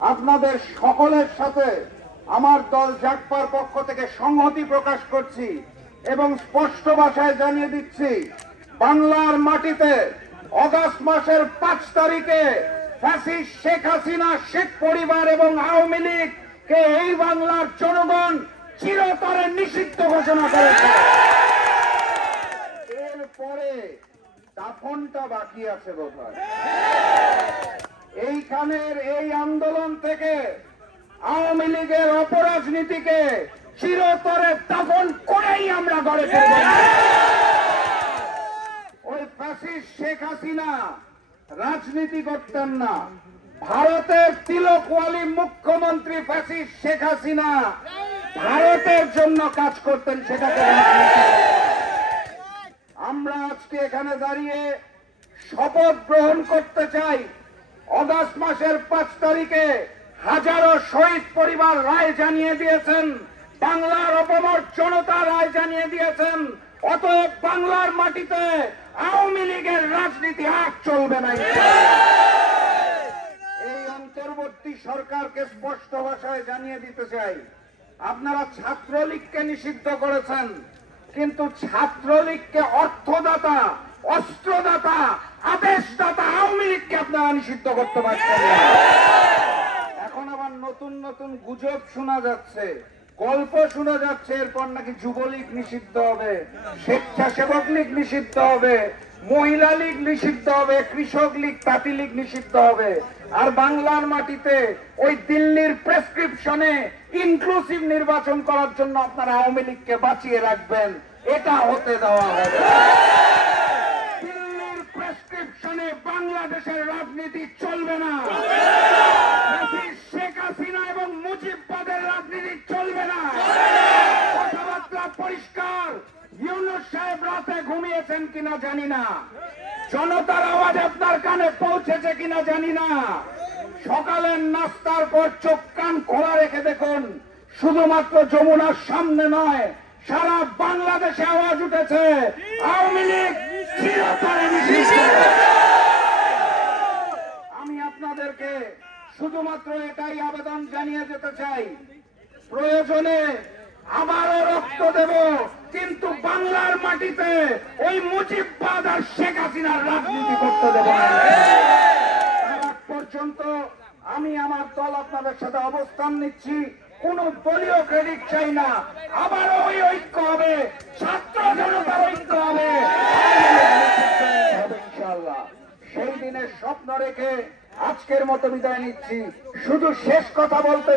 আপনাদের সকলের সাথে আমার দল জাগপার পক্ষ থেকে সংহতি প্রকাশ করছি এবং স্পষ্ট ভাষায় জানিয়ে দিচ্ছি, বাংলার মাটিতে অগাস্ট মাসের 5 তারিখে ফ্যাসিস্ট শেখ হাসিনা, শেখ পরিবার এবং আওয়ামী লীগকে এই বাংলার জনগণ চিরতরে নিষিদ্ধ ঘোষণা করেছে। এরপরে দাফনটা বাকি আছে বোধহয়। এইখানের এই আন্দোলন থেকে আওয়ামী লীগের অপরাজনীতিকে চিরতরে দাফন করেই আমরা গড়ে তুলব। ওই ফ্যাসিস্ট শেখ হাসিনা রাজনীতি করতেন না। ভারতের তিলকওয়ালি মুখ্যমন্ত্রী ফ্যাসিস্ট শেখ হাসিনা ভারতের জন্য কাজ করতেন, সেটাকে আমরা আজকে এখানে দাঁড়িয়ে শপথ গ্রহণ করতে চাই। অগাস্ট মাসের 5 তারিখে হাজারো শহীদ পরিবার রায় জানিয়ে দিয়েছেন, বাংলার অপমর জনতা রায় জানিয়ে দিয়েছেন। অতএব বাংলার মাটিতে আওয়ামী লীগের রাজনীতি আর চলবে না। এই অন্তর্বর্তী সরকারকে স্পষ্ট ভাষায় জানিয়ে দিতে চাই, আপনারা ছাত্রলীগকে নিষিদ্ধ করেছেন, কিন্তু ছাত্রলীগকে অর্থদাতা, অস্ত্রদাতা, আদেশদাতা আওয়ামী লীগকে আপনারা নিষিদ্ধ করতে পারছেন না। এখন আবার নতুন নতুন গুজব শোনা যাচ্ছে, গল্প শোনা যাচ্ছে, এরপর নাকি যুবলীগ নিষিদ্ধ হবে, স্বেচ্ছাসেবক লীগ নিষিদ্ধ হবে, মহিলা লীগ নিষিদ্ধ হবে, কৃষক লীগ, তাঁতি লীগ নিষিদ্ধ হবে। আর বাংলার মাটিতে ওই দিল্লির প্রেসক্রিপশনে ইনক্লুসিভ নির্বাচন করার জন্য আপনারা আওয়ামী লীগকে বাঁচিয়ে রাখবেন, এটা হতে দেওয়া হবে। দিল্লির প্রেসক্রিপশনে বাংলাদেশের রাজনীতি চলবে না। শেখ হাসিনা এবং মুজিববাদের রাজনীতি চলবে না। কথাবার্তা পরিষ্কার। ইউনূস সাহেব রাতে ঘুমিয়েছেন কিনা জানি না, জনতার আওয়াজ আপনার কানে পৌঁছেছে কিনা জানি না। সকালের নাস্তার পর চোখ কান খোলা রেখে দেখুন, শুধুমাত্র যমুনার সামনে নয়, সারা বাংলাদেশে আওয়াজ উঠেছে আওয়ামী লীগ চিরতরে নিষিদ্ধ। আমি আপনাদেরকে শুধুমাত্র এটাই আবেদন জানিয়ে যেতে চাই, প্রয়োজনে আবারও রক্ত দেব, কিন্তু বাংলার মাটিতে ওই মুজিববাদ আর শেখ হাসিনার রাজনীতি করতে দেব না। তার পর্যন্ত আমি আমার দল আপনাদের সাথে অবস্থান নিচ্ছি, কোন দলীয় ক্রেডিট চাই না। আবারও ওই ঐক্য হবে, ছাত্র জনতার ঐক্য হবে ইনশাআল্লাহ। সেই দিনের স্বপ্ন রেখে আজকের মতো বিদায় নিচ্ছি। শুধু শেষ কথা বলতে